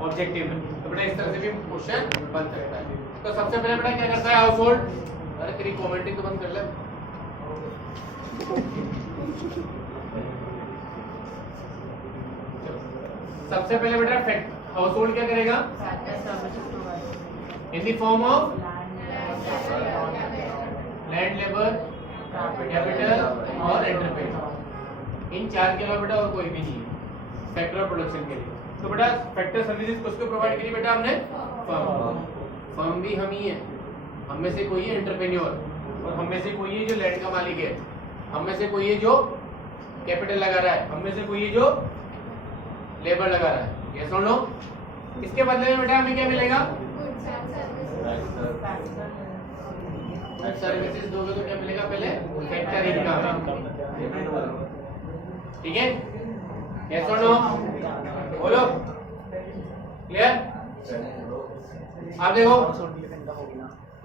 Objective में। तो बेटा इस तरह से भी क्वेश्चन बन सकता है। तो सबसे पहले बेटा क्या करता है हाउस होल्ड, अरे तेरी कमेंटिंग तो बंद कर ले। सबसे पहले बेटा फैक्ट हाउस होल्ड क्या करेगा in the form of land, labour, capital और एंटरप्राइज। इन चार के अलावा बेटा और कोई भी नहीं है फैक्टर ऑफ प्रोडक्शन के लिए। तो बेटा फैक्टर सर्विसेज किसको प्रोवाइड करी बेटा हमने, फर्म। फर्म भी हम ही है, हम में से कोई है एंटरप्रेन्योर, और हम में से कोई है जो लैंड का मालिक है, हम में से कोई है जो कैपिटल लगा रहा है, हम में से कोई है जो लेबर लगा रहा है। ये सुन लो, इसके बदले में बेटा हमें क्या मिलेगा, सर्विसेज दोगे तो क्या मिलेगा, पहले फैक्टर इनकम। ठीक है, ये सुन लो, बोलो क्लियर। आप देखो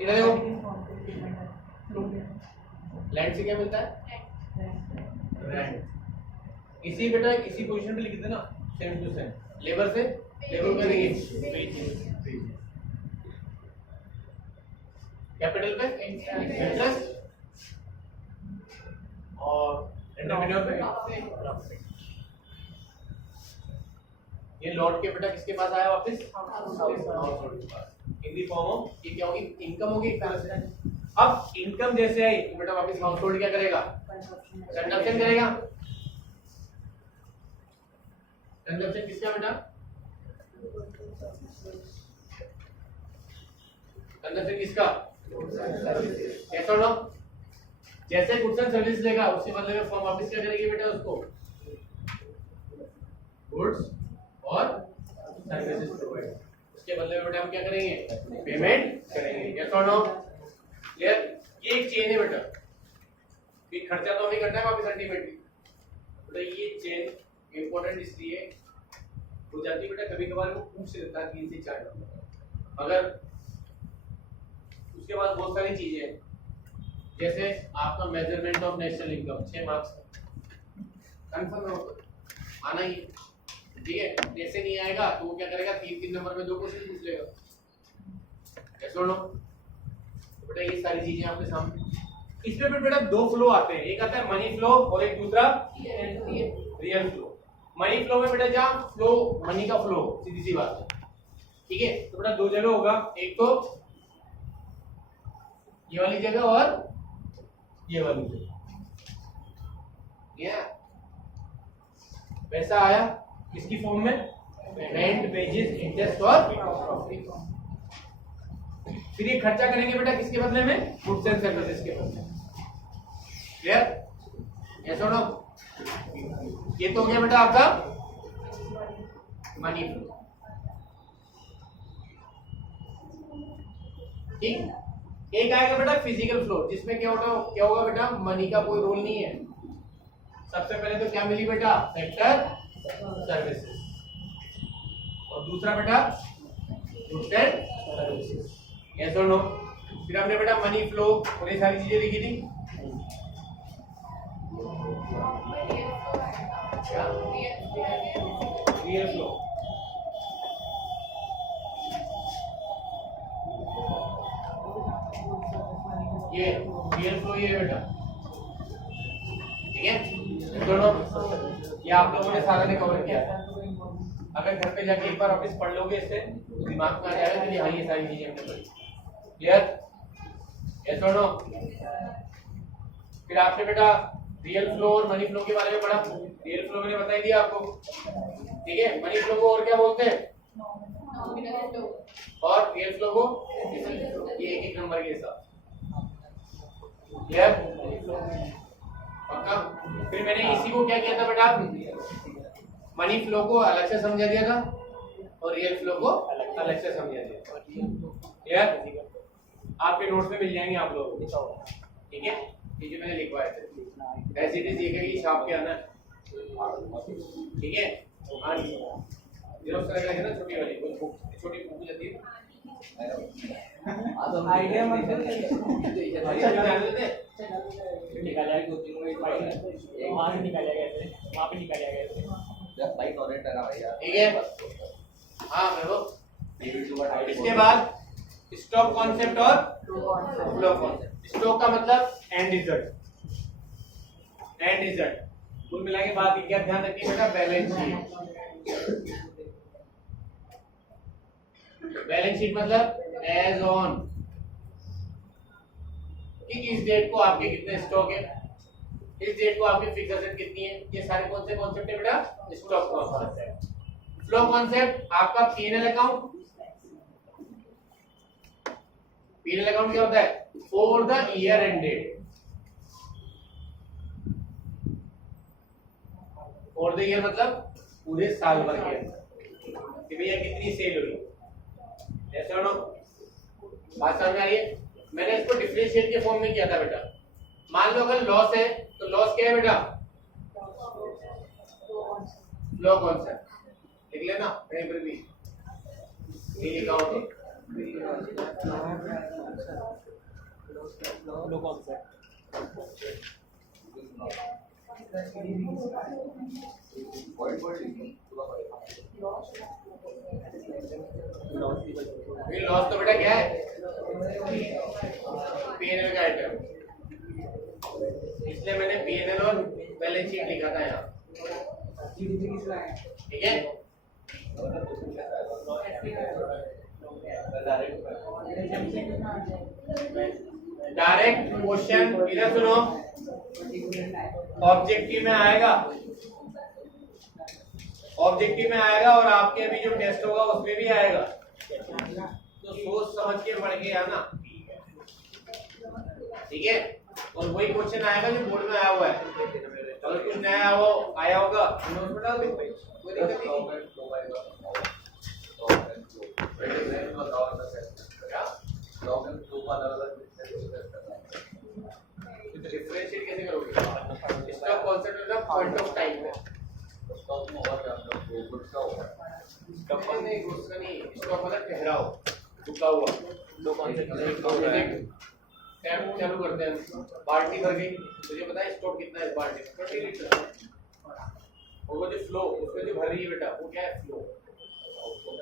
इधर देखो, लैंड से क्या मिलता है, रेंट। इसी बेटा इसी पोजीशन पे लिख देना सेम टू सेम। लेबर से लेबर का देंगे, कैपिटल पे इंटरेस्ट और एंटरप्रेन्योर पे प्रॉफिट। ये लौट के बेटा किसके पास आया वापस, हाउसहोल्ड के पास, इन दी फॉर्म ऑफ, ये क्या होगी, इनकम होगी एक तरह से। अब इनकम जैसे आई तो बेटा वापस हाउसहोल्ड क्या करेगा, कंजप्शन करेगा। कंजप्शन किसका बेटा, कंजप्शन किसका, ऐसा लो, जैसे गुड्स एंड सर्विस लेगा उसके बदले में फर्म वापस क्या करेगी बेटा, उसको गुड्स और सर्विसेज प्रोवाइड, उसके बदले में बेटा हम क्या करेंगे, पेमेंट करेंगे। ऐसा लो क्लियर। ये एक चेन है बेटा, कि खर्चा तो हमें करना है वापस अल्टीमेटली। तो ये चेन इंपॉर्टेंट इसलिए हो जाती है बेटा, कभी कभार वो पूछ लेता है 3 से 4 नंबर। अगर उसके बाद बहुत सारी चीजें हैं, जैसे आपका measurement of national income 6 marks confirm हो आना ही, ठीक है। जैसे नहीं आएगा तो वो क्या करेगा, 3 नंबर में 2 क्वेश्चन पूछ लेगा। कैसे लो बेटा, ये सारी चीजें आपके सामने। इसमें फिर बेटा 2 फ्लो आते हैं, एक आता है मनी फ्लो और एक दूसरा रियल फ्लो। मनी फ्लो में बेटा जहाँ फ्लो मनी का फ्लो, सीधी सी बात है, ठीक है। तो बेटा 2 जगह होगा, एक तो ये वाली जगह और ये वाली जगह, या पैसा आया किसकी फॉर्म में, रेंट, वेजेस, इंटरेस्ट और प्रॉफिट। फिर ये खर्चा करेंगे बेटा किसके बदले में, गुड्स एंड सर्विसेज के बदले। क्लियर, ये सुनो, ये तो हो गया बेटा आपका मनी फ्लो, ठीक। एक आएगा बेटा फिजिकल फ्लो, जिसमें क्या होगा बेटा, मनी का कोई रोल नहीं है। सबसे पहले तो क्या मिली बेटा, फैक्टर सर्विसेज, और दूसरा बेटा गुड्स एंड सर्विसेज। यस और नो। फिर हमने बेटा मनी फ्लो और ये सारी चीजें लिखी थी। रियल फ्लो, ये रियल फ्लो ये बेटा, ठीक है। दोनों ये आप लोगों ने सारा ने कवर किया है। अगर घर पे जाके एक बार वापस पढ़ लोगे इससे तो दिमाग में आ जाएगा कि हाँ ये सारी चीजें हमने पढ़ी। क्लियर, यस और नो। फिर आपने बेटा रियल फ्लो और मनी फ्लो के बारे में पढ़ा। रियल फ्लो मैंने बता ही दिया आपको, ठीक है। मनी फ्लो को और क्या बोलते हैं, और रियल फ्लो को ये एक नंबर के साथ। क्लियर, पक्का। फिर मैंने इसी को क्या किया था बेटा, मनी फ्लो को अलग से समझा दिया था और रियल फ्लो को अलग से समझा दिया था। क्लियर, आपके नोट्स में मिल जाएंगे आप लोग, ठीक है। ये जो मैंने लिखवाए थे ऐसे ही देखिए छाप के आना, ठीक है। हाँ जेरोक्स करेगा ना, छोटी वाली छोटी बुक जाती है, आइडिया मत निकाला है, वहाँ पे निकाला गया है, वहाँ पे निकाला गया है, ठीक है। हाँ करो। इसके बाद स्टॉक कॉन्सेप्ट और फ्लो कॉन्सेप्ट। स्टॉक का मतलब एंड रिजल्ट, एंड रिजल्ट कुल मिला के बाद क्या ध्यान रखिए बेटा, बैलेंस शीट। बैलेंस शीट मतलब एज ऑन कि इस डेट को आपके कितने स्टॉक है, इस डेट को आपकी फिक्स एसेट कितनी है, ये सारे कौन से कॉन्सेप्ट है बेटा, स्टॉक कॉन्सेप्ट। फ्लो कॉन्सेप्ट आपका पीएनएल अकाउंट। पीएनएल अकाउंट क्या होता है, for the year ended, for the year मतलब पूरे साल भर के अंदर कि भैया कितनी सेल हुई, ऐसा नो बात समझ में आ रही है। मैंने इसको डिफरेंशिएट के फॉर्म में किया था बेटा। मान लो अगर लॉस है तो लॉस क्या है बेटा, फ्लो कॉन्सेप्ट लिख लेना कहीं पर भी, ये अकाउंट फ्लो कॉन्सेप्ट। लॉस तो बेटा क्या है, पीएनएल का आइटम, इसलिए मैंने पीएनएल और बैलेंस शीट लिखा था यहाँ, ठीक है। डायरेक्ट क्वेश्चन इधर सुनो, ऑब्जेक्टिव में आएगा, ऑब्जेक्टिव में आएगा और आपके भी जो टेस्ट होगा उसमें भी आएगा, तो सोच समझ के पढ़ के आना, ठीक है। और वही क्वेश्चन आएगा जो बोर्ड में आया हुआ है, अगर कुछ नया वो आया होगा नोट में डाल दो, कोई दिक्कत नहीं। डिफरेंशिएट कैसे करोगे, इसका कॉन्सेप्ट है पॉइंट ऑफ टाइम है, स्टॉक नहीं गुस्सा नहीं, स्टॉक मतलब ठहराओ, रुका हुआ, दो कॉन्सेप्ट टैप चालू करते हैं, बाल्टी भर गई, मुझे पता है स्टॉक कितना है इस बाल्टी में, 20 लीटर, और वो जो फ्लो उसमें जो भर रही है बेटा वो क्या है, फ्लो,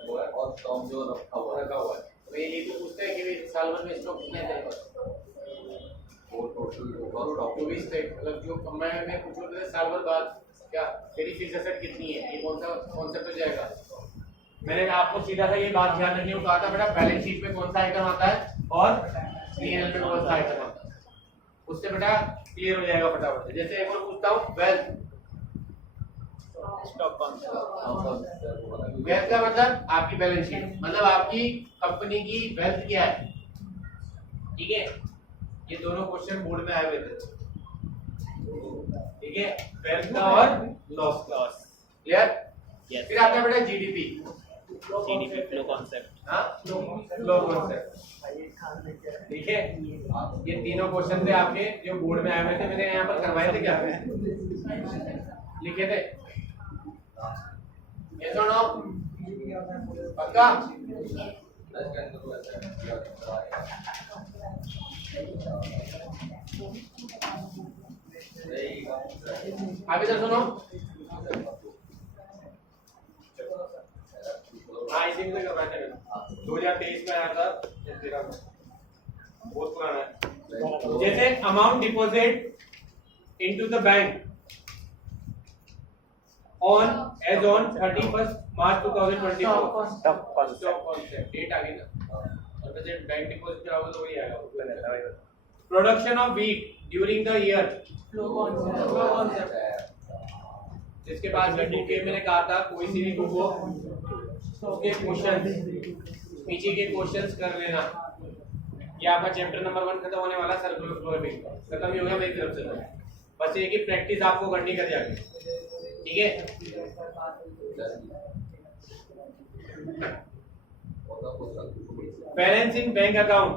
वो है, और स्टॉक जो रखा हुआ है। तो ये तो पूछता है कि साल भर में स्टॉक कितना है तेरे पास, वो टोटल 24 थे, मतलब जो मैं पूछ रहा था साल भर बाद क्या तेरी फिक्स एसेट कितनी है, ये कौन सा कॉन्सेप्ट हो जाएगा। मैंने आपको सीधा सा ये बात ध्यान रखने को कहा था बेटा, बैलेंस शीट में कौन सा आइटम आता है और पीएनएल में कौन सा आइटम आता है, उससे बेटा क्लियर हो जाएगा फटाफट से। जैसे एक और पूछता हूँ, वेल्थ, स्टॉक कॉन्सेप्ट, वेल्थ का मतलब आपकी बैलेंस शीट, मतलब आपकी कंपनी की वेल्थ क्या है, ठीक है। ये दोनों क्वेश्चन बोर्ड में आए हुए थे, ठीक है, वेल्थ का और लॉस का, क्लियर। फिर आता है बेटा जीडीपी, जीडीपी फ्लो कॉन्सेप्ट, हाँ फ्लो कॉन्सेप्ट, ठीक है। ये तीनों क्वेश्चन थे आपके जो बोर्ड में आए हुए थे, मैंने यहाँ पर करवाए थे, क्या लिखे थे, ये सुनो पक्का। आगे चल सुनो, हाँ इसी में करवाए थे, 2023 में आया था, बहुत पुराना है। जैसे amount deposit into the bank on as on 31 March 2024, stock concept, date आ गई ना, और जब बैंक डिपॉजिट कराओगे तो वही आएगा। Production of wheat during the year, flow concept. जिसके बाद बुक के मैंने कहा था कोई सी भी बुक हो उसके क्वेश्चन पीछे के क्वेश्चंस कर लेना। ये आपका चैप्टर नंबर 1 खत्म होने वाला, सर्कुलर फ्लो में खत्म ही हो गया मेरी तरफ से, बस एक ही प्रैक्टिस आपको करनी कर जाके, ठीक है। बैलेंस इन बैंक अकाउंट,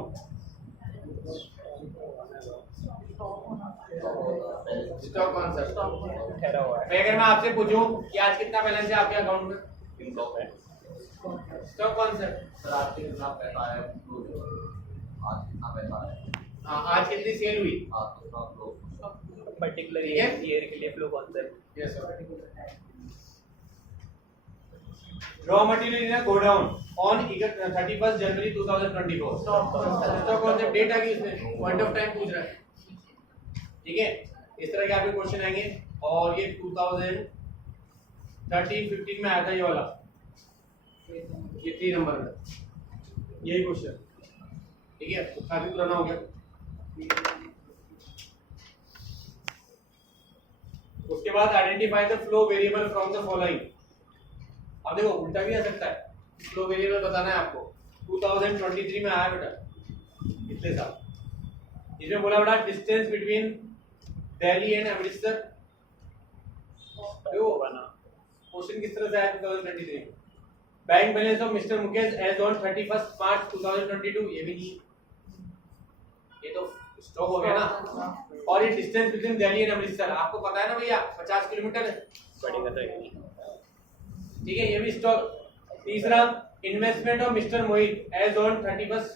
स्टॉक कॉन्सेप्ट। अगर मैं आपसे पूछूं कि आज कितना बैलेंस है आपके अकाउंट में, स्टॉक कॉन्सेप्ट, सर आपके कितना पैसा है, आज कितना पैसा है, हाँ आज कितनी सेल हुई, आप कितना फ्लो, पर्टिकुलर ईयर के लिए flow concept. Yes sir. Raw material go down on 31st January 2024। Stock concept date आ गई इसमें, पॉइंट ऑफ टाइम पूछ रहा है, ठीक है। इस तरह के आपके क्वेश्चन आएंगे। और ये 2013-15 में आया था ये वाला, ये 3 नंबर में यही क्वेश्चन, ठीक है, काफी पुराना हो गया। उसके बाद identify the flow variable from the following. अब देखो उल्टा भी आ सकता है, फ्लो वेरिएबल बताना है आपको। 2023 में आया बेटा, पिछले साल। इसमें बोला बेटा distance between Delhi and Amritsar. देखो क्वेश्चन किस तरह से आया 2023 में। Bank balance of mister Mukesh as on 31st March 2022, ये भी नहीं, ये तो स्टॉक हो गया ना। और ये distance between Delhi and Amritsar आपको पता है ना भैया, 50 किलोमीटर है, ठीक है, ये भी स्टॉक। तीसरा investment of mister Mohit as on 31st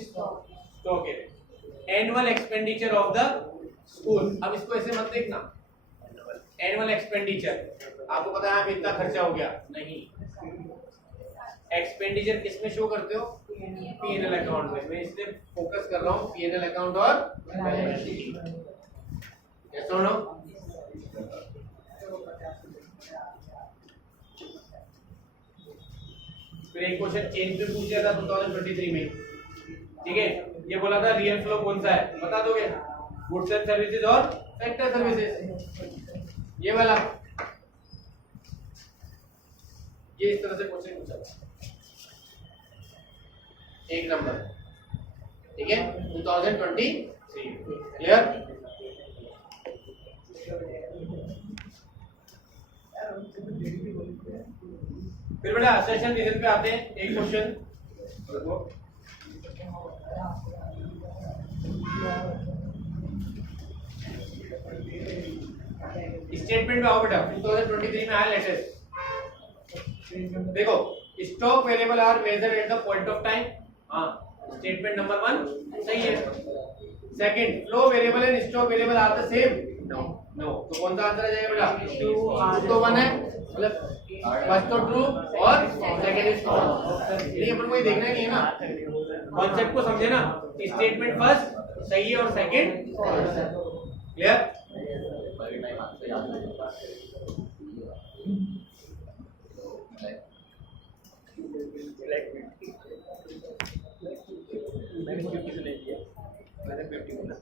stock है। Annual expenditure of the school, अब इसको ऐसे मत देखना, एनुअल एक्सपेंडिचर आपको पता है इतना खर्चा हो गया, नहीं। एक्सपेंडिचर किस में शो करते हो? पीएनएल अकाउंट में। मैं इसलिए फोकस कर रहा हूँ पीएनएल अकाउंट और बैलेंस शीट। यस और नो? फिर एक क्वेश्चन चेंज पे पूछा था 2023 में, ठीक है। ये बोला था रियल फ्लो कौन सा है, बता दोगे? गुड्स एंड सर्विसेज और सेक्टर सर्विसेज, ये वाला। ये इस तरह से क्वेश्चन पूछा था, 1 नंबर, ठीक है, 2023। क्लियर? फिर बेटा असेशन रीजन पे आते हैं। एक क्वेश्चन स्टेटमेंट में आओ बेटा, 2023 में आया लेटेस्ट। देखो stock variable are measure at the point of time, हाँ स्टेटमेंट नंबर 1 सही है। Second flow variable and stock variable are the same, no no. तो कौन सा आंसर आ जाएगा बेटा? तो 1 है, मतलब फर्स्ट तो ट्रू और सेकंड इज फॉल्स। ये अपन को देखना नहीं है ना, कॉन्सेप्ट को समझे ना। स्टेटमेंट फर्स्ट सही है और सेकंड फॉल्स। क्लियर? मैंने 50 नहीं दिया, मैंने 50 बोला।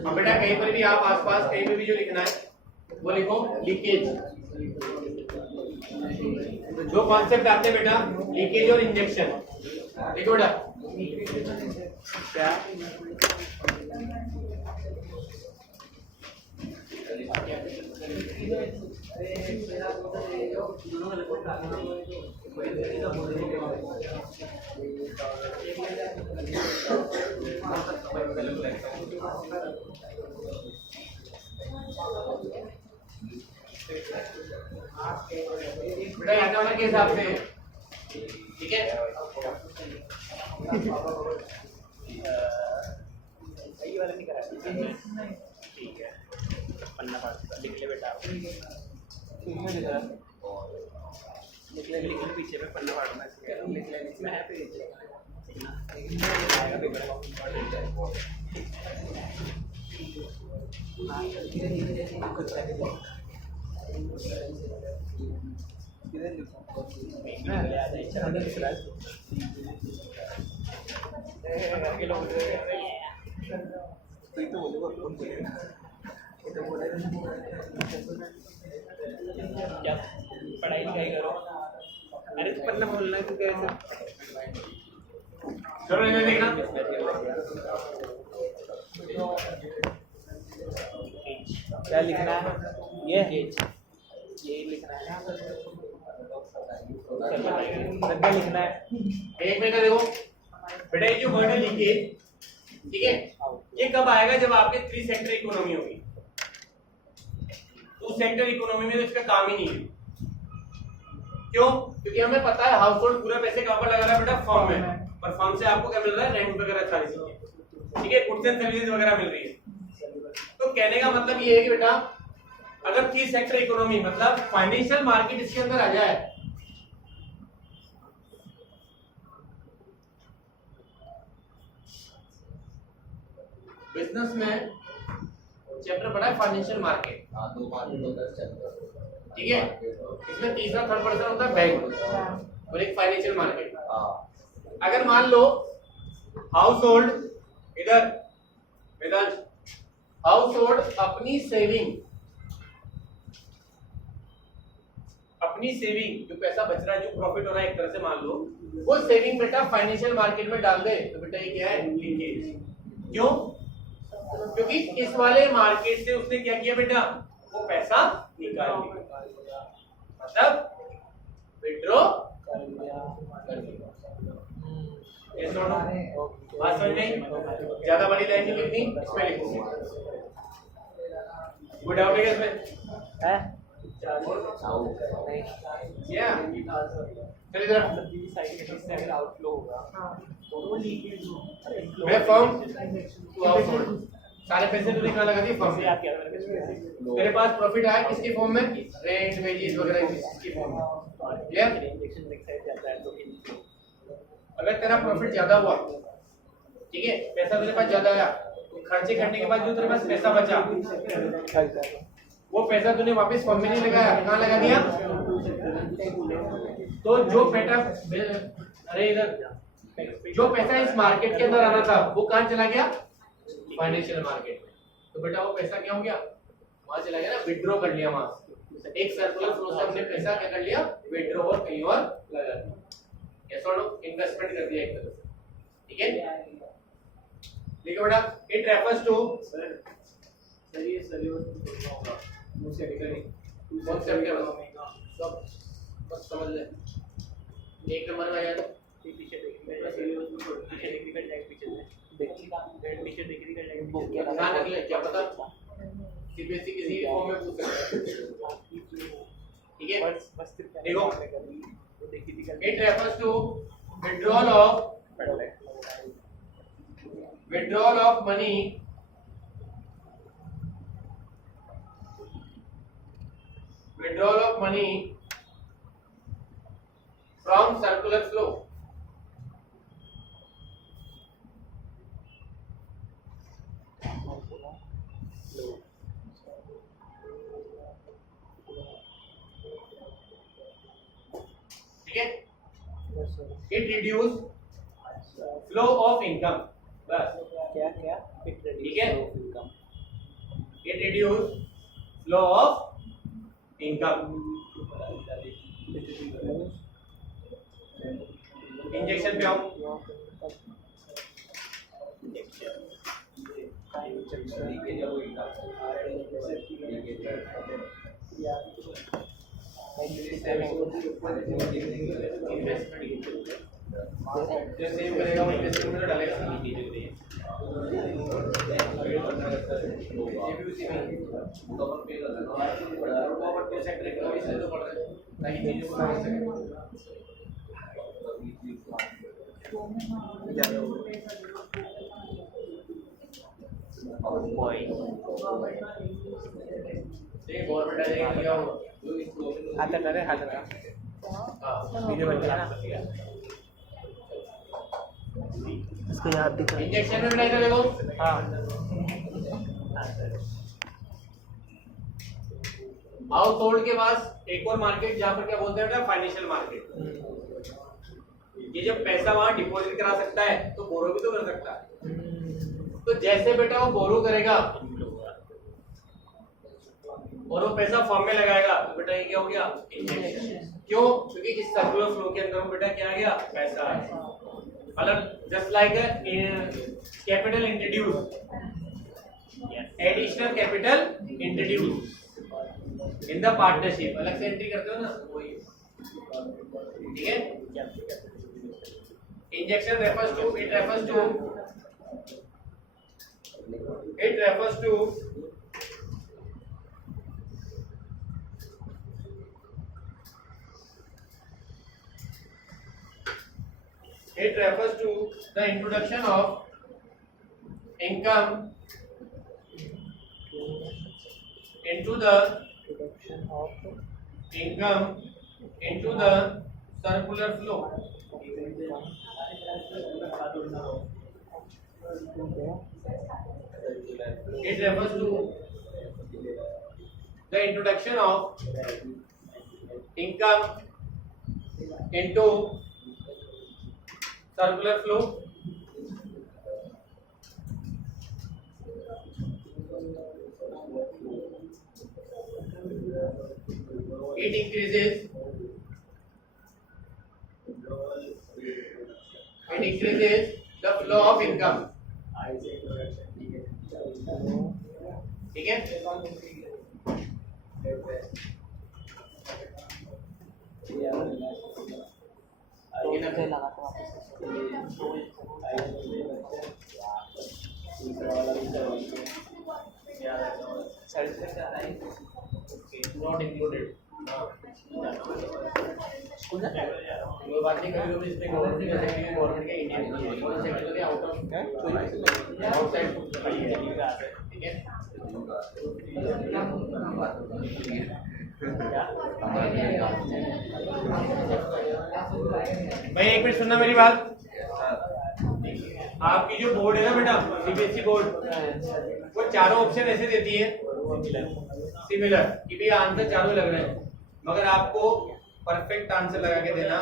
अब बेटा कहीं पर भी आप आसपास कहीं पे भी जो लिखना है वो लिखो लीकेज। जो कॉन्सेप्ट आते हैं बेटा लीकेज और इंजेक्शन, देखो बेटा क्या बेटा 1 नंबर के हिसाब से, ठीक है। सही वाला नहीं करा, ठीक है। पन्ना पास लिख ले बेटा, लिख ले पीछे पे पन्ना फाड़ना है, लिख ले इसमें है पेज आएगा पेपर का इम्पोर्टेंट है। क्या पढ़ाई लिखाई करो, अरे तो पढ़ना बोलना है तो कैसे? चलो इन्हें देखना, क्या लिखना है? ये लिखना है, क्या लिखना है? एक मिनट देखो बेटा, ये जो वर्ड है लीकेज, ठीक है, ये कब आएगा? जब आपके 3 सेक्टर इकोनॉमी होगी। 2 सेक्टर इकोनॉमी में तो इसका काम ही नहीं है। क्यों? क्योंकि हमें पता है हाउस होल्ड पूरा पैसे कहां पर लगा रहा है बेटा? फर्म में। पर फर्म से आपको क्या मिल रहा है? रेंट वगैरह सारी चीजें, ठीक है, गुड्स एंड सर्विसेज वगैरह मिल रही है। तो कहने का मतलब ये है कि बेटा अगर थी सेक्टर इकोनॉमी मतलब फाइनेंशियल मार्केट इसके अंदर आ जाए, बिजनेस में चैप्टर पढ़ा है फाइनेंशियल मार्केट, हाँ, 2 मार्केट होता है चैप्टर। ठीक है। इसमें तीसरा थर्ड पर्सन होता है बैंक और एक फाइनेंशियल मार्केट। हाँ, अगर मान लो हाउस होल्ड, इधर वेदांश, हाउस होल्ड अपनी सेविंग जो पैसा बच रहा है, जो प्रॉफिट हो रहा है, एक तरह से मान लो वो सेविंग बेटा फाइनेंशियल मार्केट में डाल दे, तो बेटा ये क्या है, लीकेज। क्यों? क्योंकि इस वाले मार्केट से उसने क्या किया बेटा, वो पैसा निकाल लिया, मतलब विड्रॉ कर लिया। ये सुनो, बात समझ में? ज्यादा बड़ी लाइन नहीं लिखनी, इसमें लिखोगे। कोई डाउट है क्या इसमें? है या चल इधर साइड आउटफ्लो होगा तो वो लीकेज मैं फर्म टू हाउस होल्ड, सारे पैसे तूने कहाँ लगा दिए, फर्म में। तेरे पास प्रॉफिट आया किसके फॉर्म में, रेंट, वेजेस वगैरह इसकी फॉर्म में। क्लियर? इंजेक्शन देख साइड जाता है तो अगर तेरा प्रॉफिट ज्यादा हुआ, ठीक है, पैसा तेरे पास ज्यादा आया, तो खर्चे करने के बाद जो तेरे पास पैसा बचा, वो पैसा तूने वापस फर्म में नहीं लगाया, कहाँ लगा दिया? तो जो पैसा, अरे इधर जो पैसा इस मार्केट के अंदर आना था वो कहाँ चला गया, फाइनेंशियल मार्केट में। तो बेटा वो पैसा क्या हो गया, वहां चला गया ना, विड्रॉ कर लिया वहां, एक सर्कुलर फ्लो से हमने पैसा क्या कर लिया, विड्रॉ और कहीं और लगा दिया, ऐसा इन्वेस्टमेंट कर दिया एक तरह से, ठीक है। देखो बेटा, इट रेफर्स टू ये होगा मुझसे कौन से सब बस समझ ले, एक नंबर में आ जाता पीछे ध्यान रख ले, क्या पता सीबीएसई किसी फॉर्म में पूछ सकता है, ठीक है। देखो, it refers to withdrawal of money from circular flow, ठीक है। It reduce flow of income, बस क्या ठीक है। It reduce flow of income, injection पे आओ, जो सेव करेगा वो इन्वेस्टमेंट में डालेगा, ये भी उसी में गवर्नमेंट पे करना है, गवर्नमेंट पे सेक्टर इकोनॉमी से तो पढ़ रहे हैं ताकि चीजों को समझ सके। देखिए गवर्नमेंट डालेगा क्या होगा, हाथ हटा रहे, हाथ हटा वीडियो बन गया ना, इसको याद दिखा इंजेक्शन में बनाई देखो। हाँ हाउस होल्ड के पास एक और मार्केट जहाँ पर क्या बोलते हैं, फाइनेंशियल मार्केट। ये जब पैसा वहां डिपॉजिट करा सकता है तो बोरो भी तो कर सकता है, तो जैसे बेटा वो बोरो करेगा और वो पैसा फॉर्म में लगाएगा, तो बेटा ये क्या हो गया, इंजेक्शन। क्यों? क्योंकि इस सर्कुलर फ्लो के अंदर बेटा क्या आ गया, पैसा आ गया। मतलब just like capital introduce, additional capital introduce in the partnership, अलग से एंट्री करते हो ना वही, ठीक है। Injection refers to it refers to the introduction of income into the introduction of income into the circular flow. It refers to the introduction of income into circular flow. It increases the flow of income. ठीक है? Not included. वो बात नहीं कभी कभी इसमें government का sector government का इंडियन सेक्टर के आउट ऑफ आउटसाइड ठीक है भाई एक मिनट सुनना मेरी बात आपकी जो बोर्ड है ना बेटा सीबीएसई बोर्ड वो चारों ऑप्शन ऐसे देती है सिमिलर कि भी आंसर चारों लग रहे हैं मगर आपको परफेक्ट आंसर लगा के देना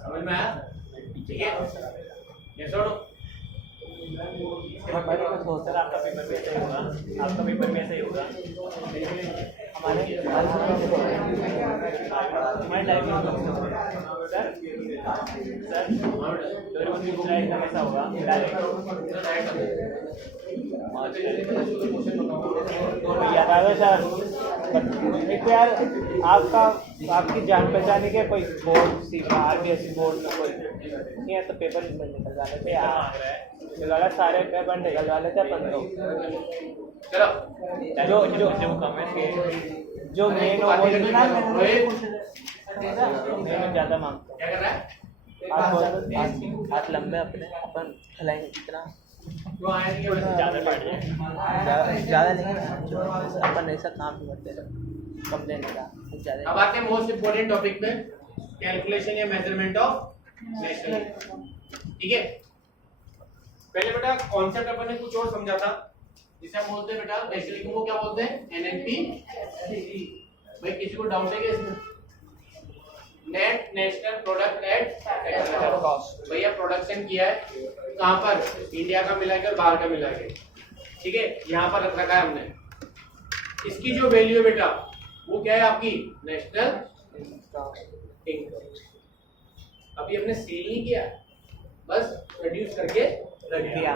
समझ में आया ठीक है ये छोड़ो सर आपका पेपर भी ऐसा ही होगा आपका पेपर भी ऐसा ही होगा हमारे टाइपिंग सर दूसरा एग्जाम ऐसा होगा याद आ गया सर एक तो यार आपकी जान पहचान के कोई बोर्ड RBSE बोर्ड में कोई नहीं है तो पेपर निकल जाने थे यार सारे पेपर निकल वाले थे अपन लोग चलो जो कमेंट के जो मेन हो वो ज़्यादा मांगता क्या कर रहा है हाथ लंबे अपने अपन खिलाएंगे कितना क्यों आया नहीं वैसे ज़्यादा बढ़ जाए ज़्यादा नहीं अपन ऐसा काम नहीं करते कम देने का ज़्यादा अब आते हैं मोस्ट इंपोर्टेंट टॉपिक पे कैलकुलेशन या मेजरमेंट ऑफ नेशनल ठीक है पहले बेटा कॉन्सेप्ट अपन ने कुछ और समझा था जिसे हम बोलते हैं बेटा नेशनल इनकम को क्या बोलते हैं एनएनपी भाई किसी को डाउट है क्या इसमें net national product at cost भैया प्रोडक्शन किया है कहां पर इंडिया का मिला के और बाहर का मिला के ठीक है यहां पर रख रखा है हमने इसकी जो वैल्यू है बेटा वो क्या है आपकी नेशनल इनकम अभी हमने सेल नहीं किया बस प्रोड्यूस करके रख दिया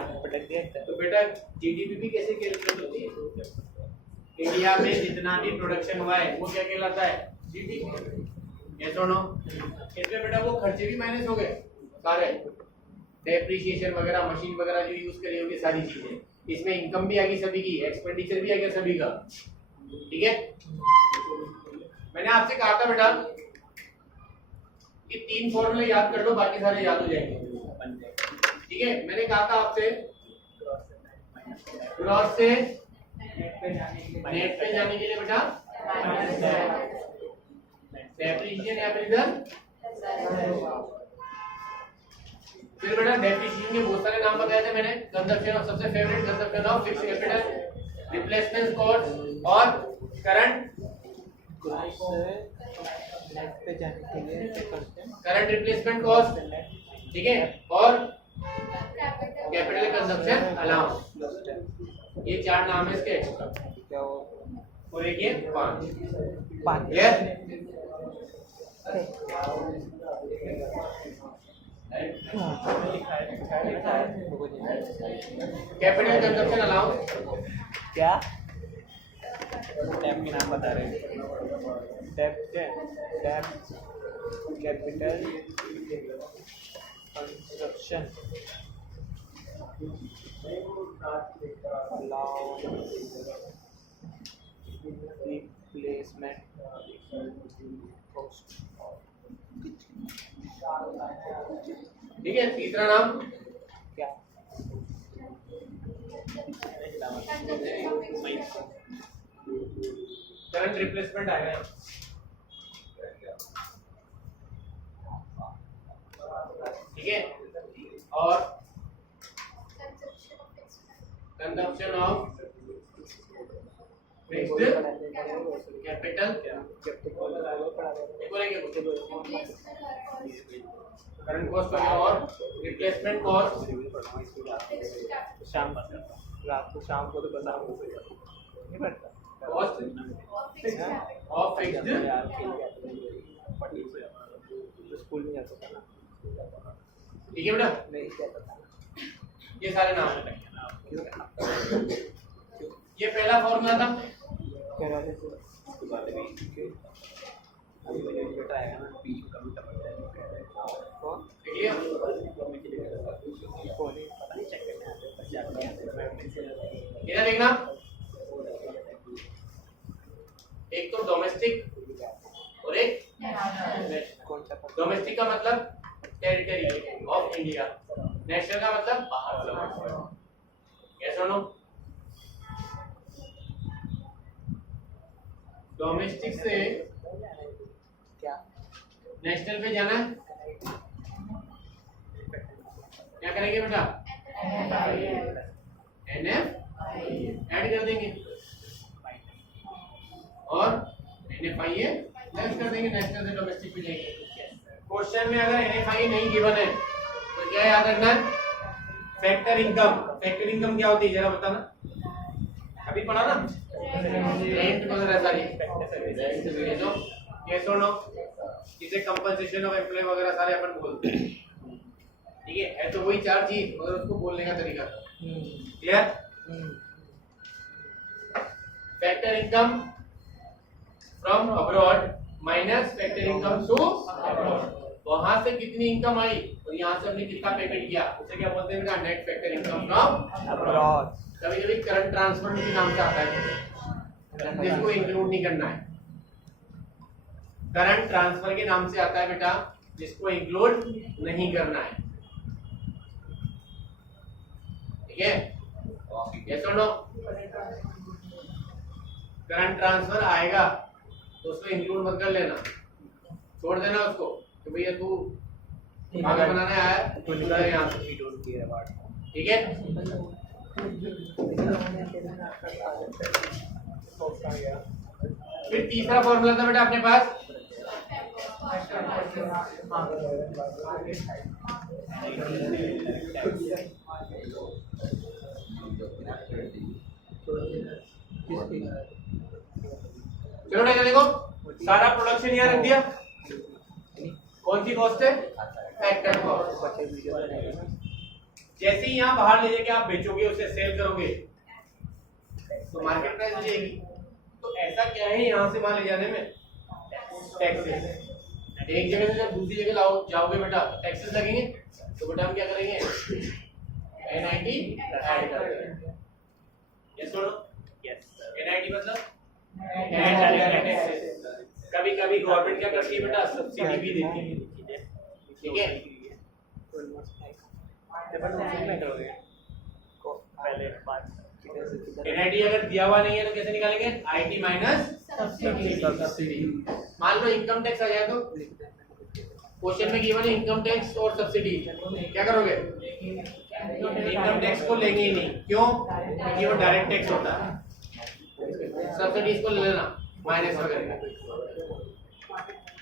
तो बेटा जीडीपी भी कैसे कैलकुलेट होती है इंडिया में जितना भी प्रोडक्शन हुआ है वो क्या कहलाता है जीडीपी ये सुनो इसमें बेटा वो खर्चे भी माइनस हो गए सारे डेप्रिसिएशन वगैरह मशीन वगैरह जो यूज करी होगी सारी चीजें इसमें इनकम भी आ गई सभी की एक्सपेंडिचर भी आ गया सभी का ठीक है मैंने आपसे कहा था बेटा कि 3 फॉर्मूले याद कर लो बाकी सारे याद हो जाएंगे ठीक है मैंने कहा था आपसे ग्रॉस से नेट पे जाने के लिए बेटा डेप्रिसिएशन एवरेजन फिर बेटा डेप्रिसिएशन के बहुत सारे नाम बताए थे मैंने कंजप्शन ऑफ सबसे favourite consumption of fixed capital replacement cost और करंट करंट रिप्लेसमेंट कॉस्ट ठीक है और कैपिटल कंजप्शन अलाउंस ये 4 नाम है इसके एक्स्ट्रा और एक ये 5 यस कैपिटल कंजप्शन अलाउंस क्या टैप के नाम बता रहे हैं tap capital construction replacement cost ठीक है तीसरा नाम क्या फैक्टर रिप्लेसमेंट आएगा। ठीक है, और consumption of fixed capital current cost और रिप्लेसमेंट कॉस्ट शाम रात को शाम को तो बता नहीं पड़ता कॉस्ट ऑफ फिक्स्ड स्कूल में जाता था ना ठीक है बेटा, नहीं जाता था ये सारे नाम है। ये पहला फॉर्मूला था। कराने से उसके बाद भी अभी मेरे बेटा आएगा ना बीच में कभी टपक जाएगा कौन देखिए कौन है पता नहीं चेक करने आते हैं जाते हैं इधर देखना, एक तो डोमेस्टिक और एक कौन सा डोमेस्टिक का मतलब टेरिटरी ऑफ इंडिया, नेशनल का मतलब बाहर से। कैसे सुनो, डोमेस्टिक से क्या नेशनल पे जाना है, क्या करेंगे बेटा? NF ऐड कर देंगे और NFIA लेस कर देंगे, नेशनल से डोमेस्टिक पे जाएंगे। क्वेश्चन में अगर NFIA नहीं गिवन है तो क्या याद रखना है? Factor income. फैक्टर इनकम क्या होती है जरा बताना, अभी पढ़ा ना, रेंट वगैरह सारी ये जो ये सुनो, इसे कंपनसेशन ऑफ एम्प्लॉय वगैरह सारे अपन बोलते हैं। ठीक है तो वही चार चीज मगर उसको बोलने का तरीका clear. Factor income from abroad minus factor income to abroad, वहां से कितनी इनकम आई और यहाँ से हमने कितना पेमेंट किया, उसे क्या बोलते हैं बेटा? Net factor income from abroad. कभी कभी करंट ट्रांसफर के नाम से आता है, जिसको इंक्लूड नहीं करना है। करंट ट्रांसफर के नाम से आता है बेटा, जिसको इंक्लूड नहीं करना है। ठीक है, यस और नो? करंट ट्रांसफर आएगा तो उसको इंक्लूड मत कर लेना, छोड़ देना उसको कि भैया तू आगे बनाने आया तो यहाँ से। ठीक है, फिर तीसरा फॉर्मूला था बेटा अपने पास, चलो देखो सारा प्रोडक्शन यहाँ रख दिया, कौन सी कॉस्ट है? Factor cost. जैसे ही यहाँ बाहर ले जाके आप बेचोगे, उसे सेल करोगे तो मार्केट प्राइस मिलेगी। तो ऐसा क्या है यहाँ से माल ले जाने में? टैक्सेस। एक जगह से जब दूसरी जगह जाओगे बेटा टैक्सेस लगेंगे, तो बेटा हम क्या करेंगे? NIT ऐड कर देंगे। यस सुनो, NIT मतलब कभी कभी गवर्नमेंट क्या करती है बेटा? सब्सिडी भी देती है। ठीक है, NIT अगर दिया हुआ नहीं है तो कैसे निकालेंगे? IT minus subsidy. मान लो इनकम टैक्स आ जाए तो क्वेश्चन में गिवन है इनकम टैक्स और सब्सिडी, क्या करोगे? इनकम टैक्स को लेंगे ही नहीं, क्यों? क्योंकि वो डायरेक्ट टैक्स होता है। सब्सिडीज को ले लेना, माइनस वगैरह।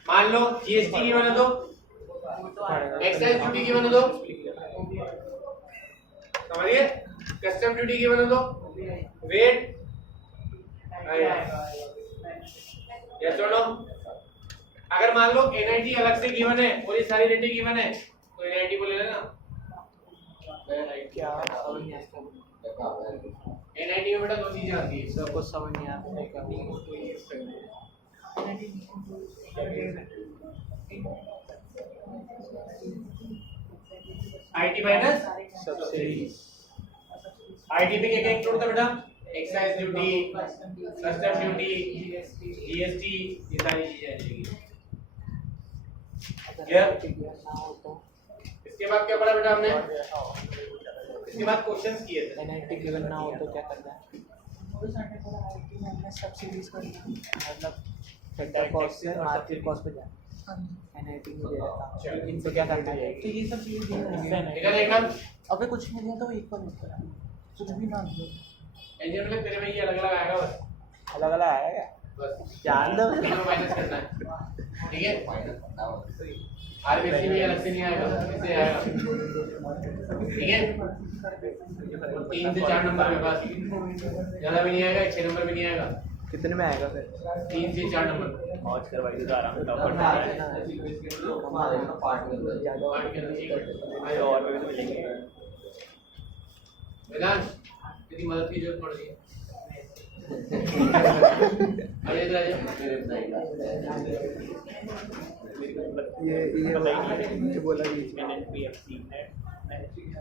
मान लो GST की बना दो, एक्साइज ड्यूटी की बना दो, समझिए, कस्टम ड्यूटी की बना दो, वेट, यस और नो? अगर मान लो NIT अलग से गिवन है और ये सारी रेटें गिवन है तो NIT को ले लेना। क्या NIT में बेटा दो चीजें आती है, सबको समझ नहीं आता है कभी IT माइनस सब्सिडी। IT में क्या क्या इंक्लूड था बेटा? Excise duty, custom duty, GST, ये सारी चीजें आ जाएगी। इसके बाद क्या पढ़ा बेटा हमने? इसके बाद क्वेश्चंस किए थे। NIT गिवन ना हो तो क्या करना है? ऑफिस आने पर आईटी में हमने सब सीरीज कर ली। मतलब सेंटर कॉस्ट से मार्केट कॉस्ट पे जाए हाँ जी। एनआईटी में दे रखा है इनसे क्या करना है तो ये सब चीज़ें दिए होंगे। इधर एक बार अबे कुछ नहीं दिया तो वो इक्वल होता है, कुछ भी ना दो। इंजन में तेरे में ये अलग अलग आएगा बस अलग अलग आएगा बस जान दो तीनों माइनस करना है ठीक है माइनस करना होगा। आरबीसी में अलग से नहीं आएगा इससे आएगा ठीक है 3 से 4 नंबर मेरे पास ज्यादा भी नहीं आएगा 6 नंबर भी नहीं आएगा कितने में आएगा फिर 3 से 4 नंबर मौज करवाइए तो आराम से टॉपर हमारे तो पार्ट के अंदर ज़्यादा पार्ट के अंदर ठीक है और भी मिलेंगे वेदांश तेरी मदद की जरूरत पड़ रही है अजय इधर ये बोला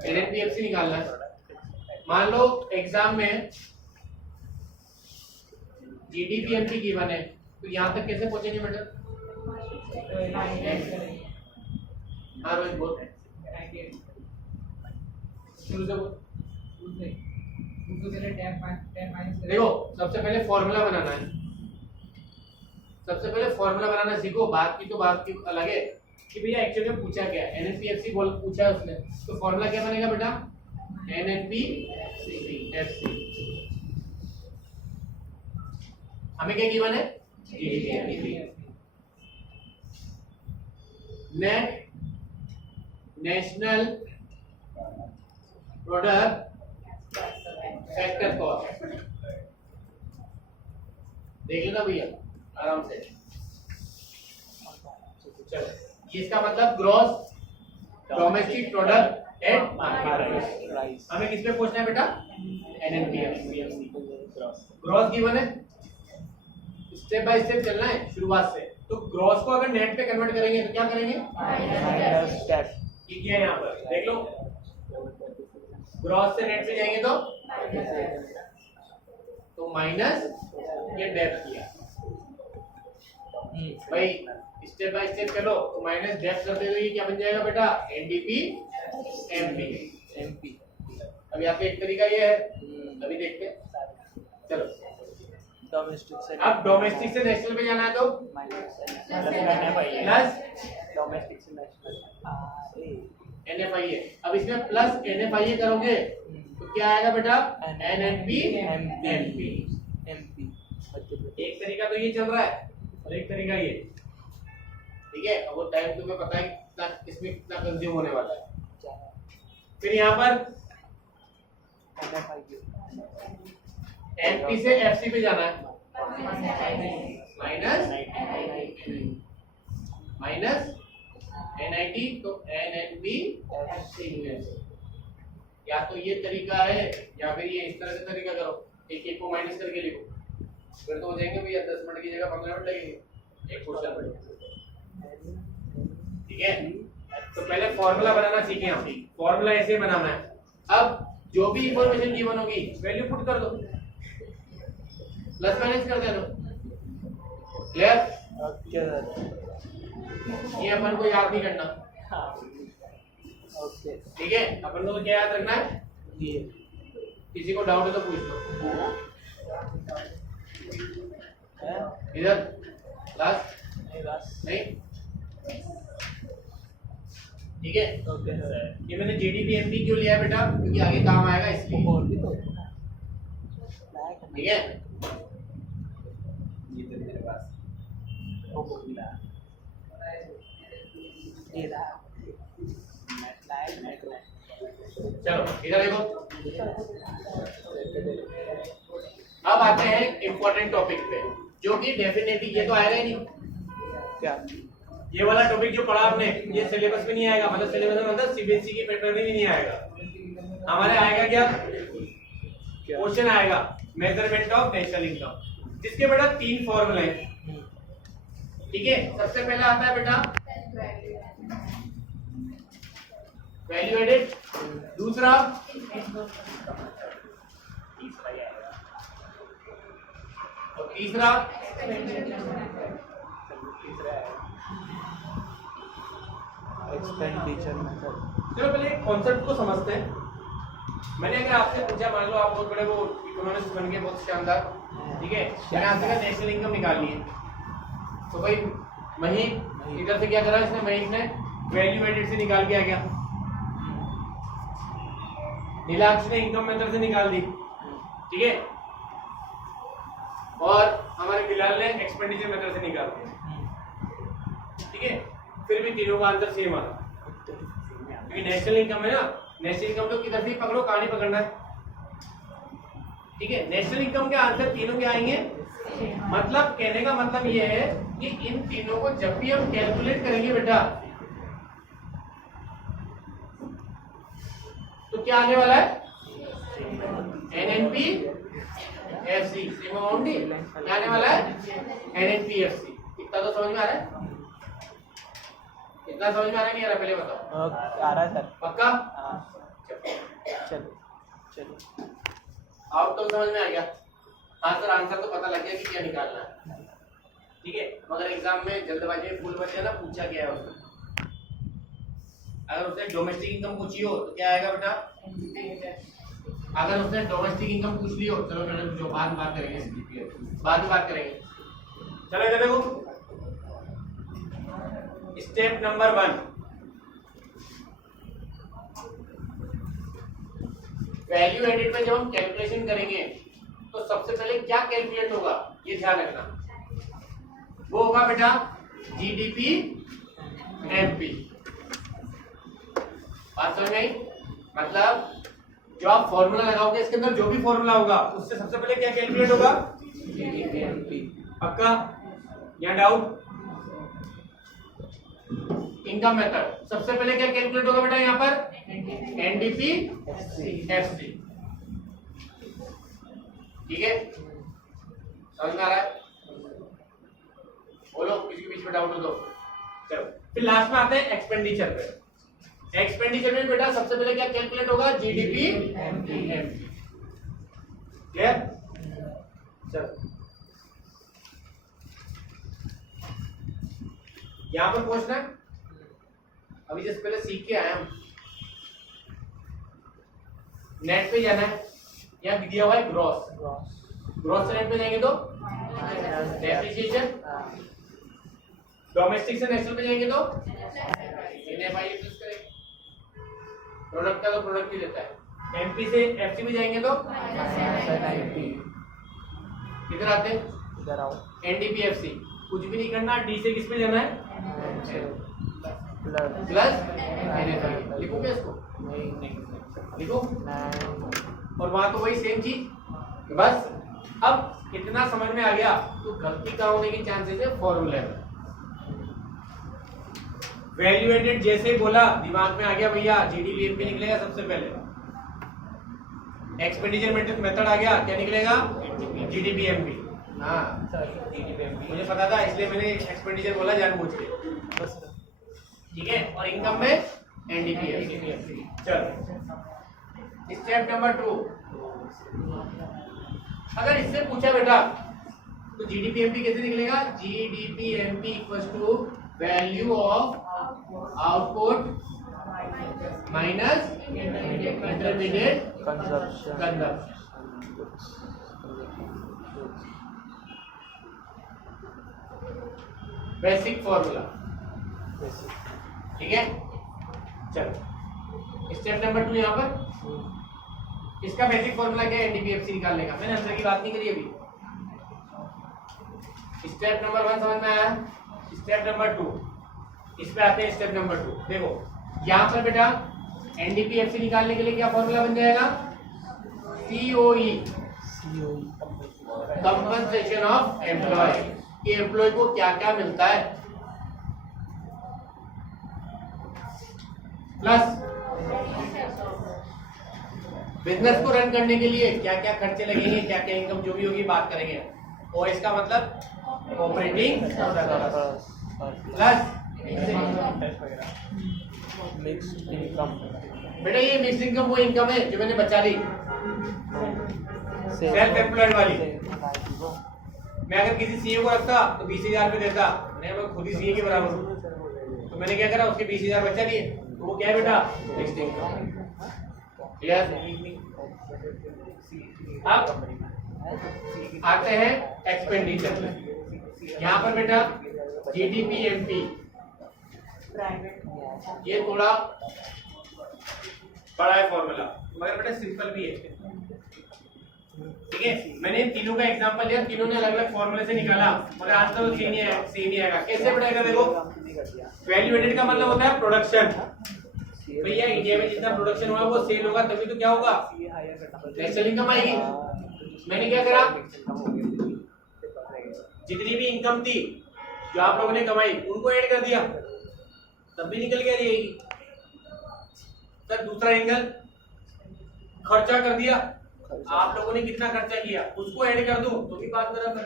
एनएनपीएफसी निकालना है मान लो एग्जाम में जीडीपीएमपी गिवन है तो यहाँ तक कैसे पहुंचेंगे बेटा हाँ रोहित बोल शुरू से बोल देखो सबसे पहले फॉर्मूला बनाना है सबसे पहले फॉर्मूला बनाना सीखो बात की अलग है कि भैया एक्चुअली में पूछा क्या है एनएनपीएफसी बोल पूछा है उसने तो फॉर्मूला क्या बनेगा बेटा एनएनपीएफसी हमें क्या गिवन है net national product factor cost देख लेना भैया आराम से चलो ये इसका मतलब gross domestic product at price हमें किस पे पूछना है बेटा एनएनपीएफसी ग्रॉस गिवन है स्टेप बाय स्टेप चलना है शुरुआत से तो ग्रॉस को अगर नेट पे कन्वर्ट करेंगे तो क्या करेंगे माइनस स्टेप ये क्या है यहाँ पर देख लो ग्रॉस से नेट पे जाएंगे तो माइनस ये डेप्थ किया भाई स्टेप बाय स्टेप चलो तो माइनस डेप्थ करते हुए क्या बन जाएगा बेटा एनडीपी एमपी अब यहाँ पे एक तरीका ये है अभी देखते हैं चलो डोमेस्टिक से अब डोमेस्टिक से नेशनल पे जाना है तो प्लस डोमेस्टिक से नेशनल एनएफआईए अब इसमें प्लस एनएफआईए करोगे तो क्या आएगा बेटा एनएनपी एमपी एक तरीका तो ये चल रहा है और एक तरीका ये ठीक है अब वो टाइम तुम्हें पता है कितना इसमें कितना कंज्यूम होने वाला है फिर यहाँ पर एमपी से एफसी पे जाना है माइनस एनआईटी तो एनएनपी या तो ये तरीका है या फिर ये इस तरह से तरीका करो एक एक को माइनस करके लिखो फिर तो हो जाएंगे भैया 10 मिनट की जगह 15 मिनट लगेंगे एक क्वेश्चन ठीक है तो पहले फॉर्मूला बनाना सीखे हम फॉर्मूला ऐसे बनाना है अब जो भी इंफॉर्मेशन गिवन होगी वैल्यू पुट कर दो प्लस माइनस कर दे दो क्लियर ये अपन को याद नहीं करना ओके ठीक है अपन को तो क्या याद रखना है ये किसी को डाउट है तो पूछ लो इधर लास्ट नहीं ठीक है ओके ये मैंने जीडीपी एमपी क्यों लिया है बेटा क्योंकि आगे काम आएगा इसलिए और भी तो ठीक है ये तो मेरे पास वो बोल रहा ये रहा चलो इधर देखो अब आते हैं इंपॉर्टेंट टॉपिक पे जो कि डेफिनेटली ये तो आएगा ही नहीं क्या ये वाला टॉपिक जो पढ़ा आपने ये सिलेबस में नहीं आएगा मतलब सिलेबस में मतलब सीबीएसई की पैटर्न में भी नहीं आएगा हमारे आएगा क्या क्वेश्चन आएगा मेजरमेंट ऑफ नेशनल इनकम जिसके बेटा 3 फॉर्मूले हैं ठीक है सबसे पहले आता है बेटा वैल्यू एडेड दूसरा और तीसरा एक्सपेंडिचर मेथड चलो पहले कॉन्सेप्ट को समझते हैं मैंने अगर आपसे पूछा, मान लो आप बहुत बड़े वो इकोनॉमिस्ट बन गए बहुत शानदार, ठीक है, मैंने आपसे कहा नेशनल इनकम निकालनी है, तो भाई महीन इधर से क्या करा इसने, महीन ने वैल्यू एडेड से निकाल के आ गया, नीलाक्ष ने इनकम मेथड से निकाल दी, ठीक है, और हमारे बिलाल ने एक्सपेंडिचर मेथड से निकाल दिया, ठीक है, फिर भी तीनों का आंसर सेम आ रहा, क्योंकि नेशनल इनकम है ना, नेशनल इनकम तो किधर से पकड़ो, कहानी पकड़ना है, ठीक है। नेशनल इनकम के आंसर तीनों के आएंगे, मतलब कहने का मतलब ये है कि इन तीनों को जब भी हम कैलकुलेट करेंगे बेटा, तो क्या आने वाला है, एनएनपी एफसी, सेम अमाउंट ही क्या आने वाला है, एनएनपी एफसी। इतना तो समझ में आ रहा है, इतना समझ में आ रहा है नहीं आ रहा, पहले बताओ। आ रहा है सर, पक्का? चलो चलो, आउट तो समझ में आ गया, हाँ सर आंसर तो पता लग गया कि क्या निकालना है, ठीक है, मगर एग्जाम में जल्दबाजी में फुल बच ना, पूछा गया है उसने, अगर उसने डोमेस्टिक इनकम पूछी हो तो क्या आएगा बेटा, अगर उसने डोमेस्टिक इनकम पूछ ली हो, चलो मैडम जो बाद में बात करेंगे, बाद में बात करेंगे, चलो इधर देखो, स्टेप नंबर 1, वैल्यू एडेड में जब हम कैलकुलेशन करेंगे तो सबसे पहले क्या कैलकुलेट होगा, ये ध्यान रखना, वो होगा बेटा जीडीपी एमपी। बात समझ में आई? मतलब जो आप फॉर्मूला लगाओगे, इसके अंदर जो भी फॉर्मूला होगा उससे सबसे पहले क्या कैलकुलेट होगा, जीडीपी एमपी। पक्का? या डाउट? इनकम मेथड सबसे पहले क्या कैलकुलेट होगा बेटा, यहाँ पर एनडीपी एफसी, ठीक है, समझ में आ रहा है? बोलो, किसी के बीच में डाउट हो तो। चलो फिर लास्ट में आते हैं एक्सपेंडिचर पे। एक्सपेंडिचर में बेटा सबसे पहले क्या कैलकुलेट होगा, जीडीपी एमपी। क्लियर? चलो यहां पर पूछना है, अभी जैसे पहले सीख के आए हम, नेट पे जाना है, यहाँ दिया हुआ है ग्रॉस, ग्रॉस से नेट पे जाएंगे तो डेप्रिसिएशन, डोमेस्टिक से नेशनल पे जाएंगे तो एनएफआई यूज करेंगे, प्रोडक्ट का तो प्रोडक्ट ही देता है, एमपी से एफसी में जाएंगे तो किधर आते हैं, इधर आओ, एनडीपीएफसी, कुछ भी नहीं करना, डी से किस पे जाना है, प्लस एनएफआई। लिखोगे इसको? नहीं लिखो, और वहां तो वही सेम चीज, बस अब इतना समझ में आ गया तो गलती कहाँ होने की चांसेस है, फॉर्मूले में। वैल्यू एडेड जैसे ही बोला दिमाग में आ गया भैया, जीडीपी एमपी निकलेगा सबसे पहले, एक्सपेंडिचर मेथड आ गया, क्या निकलेगा, जीडीपी एमपी। हाँ जीडीपी एमपी मुझे पता था, इसलिए मैंने एक्सपेंडिचर बोला जानबूझ के, ठीक है, और इनकम में एनडीपी एमपी। चलो स्टेप नंबर 2, अगर इससे पूछा बेटा तो जीडीपी एमपी कैसे निकलेगा, GDP MP equals to value of output minus intermediate consumption. Basic formula, ठीक है। चलो स्टेप नंबर 2 यहाँ पर, इसका बेसिक फॉर्मूला क्या है, एनडीपीएफसी निकालने का। मैंने आंसर की बात नहीं करी अभी। स्टेप नंबर 1 समझ में आया, स्टेप नंबर 2 इस पे आते हैं। स्टेप नंबर 2 देखो, यहाँ पर बेटा एनडीपीएफसी निकालने के लिए क्या फॉर्मूला बन जाएगा, सीओई, कंपनसेशन ऑफ एम्प्लॉय, कि एम्प्लॉय को क्या क्या मिलता है, प्लस बिजनेस को रन करने के लिए क्या क्या खर्चे लगेंगे, क्या क्या इनकम जो भी होगी बात करेंगे, और इसका मतलब ऑपरेटिंग प्लस मिक्स्ड इनकम। बेटा ये मिक्स्ड इनकम वो इनकम है जो मैंने बचा ली, सेल्फ एम्प्लॉयड वाली। मैं अगर किसी सीए को रखता तो 20,000 रुपये देता, मैं खुद ही सीए के बराबर हूँ, तो मैंने क्या करा, उसके 20,000 बचा लिए, तो वो क्या है बेटा, मिक्स्ड इनकम। क्लियर? अब आते हैं एक्सपेंडिचर में। यहाँ पर बेटा जीडीपी एमपी ये थोड़ा बड़ा है फॉर्मूला, मगर बेटा सिंपल भी है। ठीक है, मैंने इन तीनों का एग्जांपल लिया, तीनों ने अलग अलग फॉर्मूले से निकाला, मगर आंसर तो सेम ही आएगा। कैसे बढ़ेगा देखो, वैल्यू एडेड का मतलब होता है प्रोडक्शन। भैया इंडिया में जितना प्रोडक्शन हुआ वो सेल होगा, तभी तो क्या होगा, नेशनल इनकम आएगी। मैंने क्या करा, जितनी भी इनकम थी जो आप लोगों ने कमाई उनको ऐड कर दिया, तब भी निकल गया यही। सर दूसरा एंगल, खर्चा कर दिया, आप लोगों ने कितना खर्चा किया उसको ऐड कर दूं तो भी बात बराबर।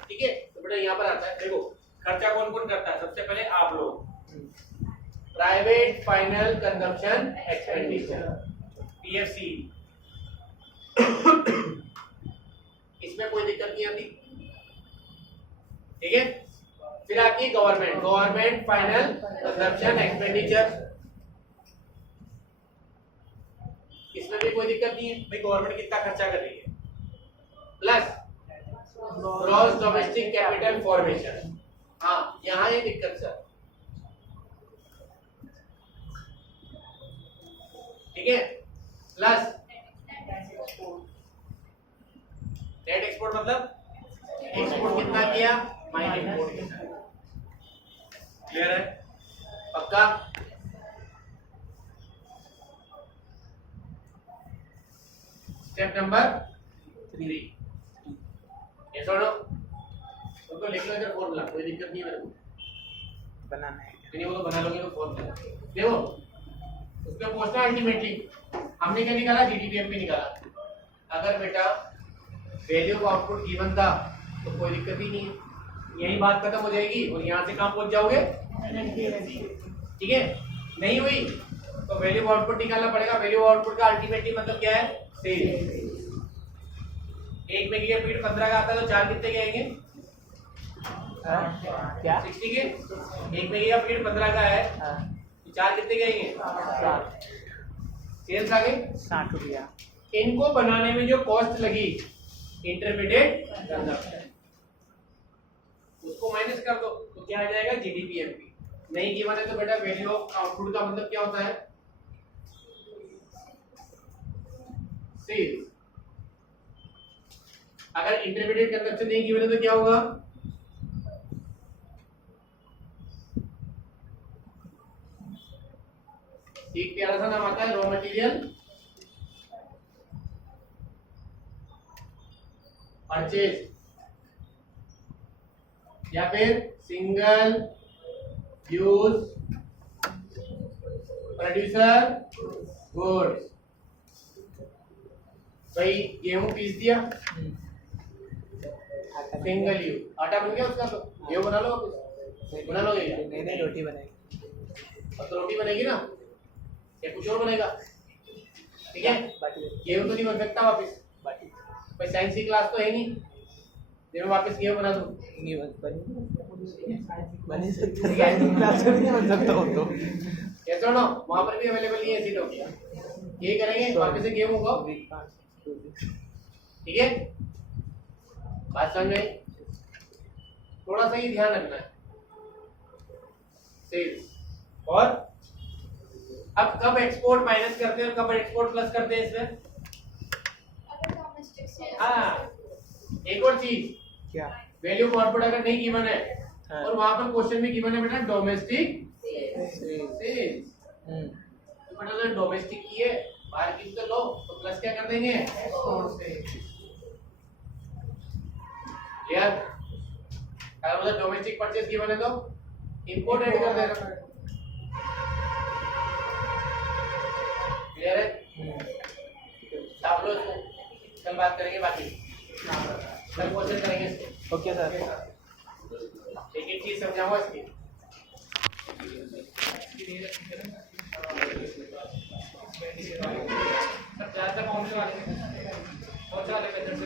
ठीक है, तो बेटा यहाँ पर आता है, देखो खर्चा कौन कौन करता है। सबसे पहले आप लोग, private final consumption expenditure PFC, इसमें कोई दिक्कत नहीं आती। ठीक है, फिर आती है गवर्नमेंट फाइनल कंजम्पशन एक्सपेंडिचर, इसमें भी कोई दिक्कत नहीं है, भाई गवर्नमेंट कितना खर्चा कर रही है। Plus gross domestic capital formation, हाँ यहाँ ये दिक्कत सर। ठीक है, प्लस नेट एक्सपोर्ट मतलब एक्सपोर्ट कितना किया माइनस इंपोर्ट कितना। क्लियर है, पक्का? स्टेप नंबर 3, ये सुनो तो लिख लो इधर फॉर्मूला, कोई दिक्कत नहीं है मेरे को बनाना है। नहीं, वो तो बना लोगे तो फॉर्मूला देखो उसमें पूछना अल्टीमेटली हमने क्या निकाला, जीडीपीएमपी निकाला। अगर बेटा वैल्यू ऑफ आउटपुट गिवन था तो कोई दिक्कत ही नहीं है, यही बात खत्म हो जाएगी और यहाँ से कहाँ पहुंच जाओगे। ठीक है, नहीं हुई तो वैल्यू ऑफ आउटपुट निकालना पड़ेगा। वैल्यू ऑफ आउटपुट का अल्टीमेटली मतलब क्या है, सेल। एक में का पीरियड 15 का आता है तो 4 कितने के आएंगे, क्या 60 के। एक में का पीरियड 15 का है तो 4 कितने के आएंगे, 7। सेल्स आ गए 60 रुपया। इनको बनाने में जो कॉस्ट लगी इंटरमीडिएट कंजम्पशन, उसको माइनस कर दो तो क्या आ जाएगा, जीडीपीएमपी। नहीं गिवन है तो बेटा वैल्यू ऑफ आउटपुट का मतलब क्या होता है, सेल्स। अगर इंटरमीडिएट कंजम्पशन नहीं गिवन है तो क्या होगा, एक प्यारा सा नाम आता है रॉ मटेरियल परचेज या फिर सिंगल यूज प्रोड्यूसर गुड्स। भाई गेहूं पीस दिया, सिंगल यूज, आटा बन गया उसका, तो गेहूं बना लो वापस, बना लोगे क्या? नहीं रोटी बनाएगी। और तो रोटी बनेगी ना, या कुछ और बनेगा। ठीक है, गेहूं तो नहीं बन सकता वापस, भाई साइंस की क्लास तो है नहीं जब मैं वापस गेहूं बना दूं, नहीं बन सकता, क्लास में नहीं बन सकता हो तो ये सुनो वहां पर भी अवेलेबल नहीं है सीटों की, ये करेंगे वापस से गेहूं उगाओ। ठीक है, बात समझ में आई? थोड़ा सा ही ध्यान रखना है सेल्स। और अब कब एक्सपोर्ट माइनस करते हैं और कब एक्सपोर्ट प्लस करते हैं इसमें। हाँ, एक और चीज, क्या वैल्यू ऑफ आउटपुट अगर नहीं गिवन है हाँ। और वहां पर क्वेश्चन में गिवन है बेटा डोमेस्टिक सेल्स। सेल्स, तो बेटा अगर डोमेस्टिक की है बाहर की तो लो तो प्लस क्या कर देंगे, एक्सपोर्ट से। क्लियर? अगर मतलब डोमेस्टिक परचेज गिवन है तो इंपोर्ट ऐड कर देना। क्लियर है? आप लोग कल बात करेंगे, बाकी कल क्वेश्चन करेंगे इसको। Okay sir. एक एक चीज समझाऊंगा इसकी। सब ज्यादा फॉर्मूले वाले बहुत सारे मेथड से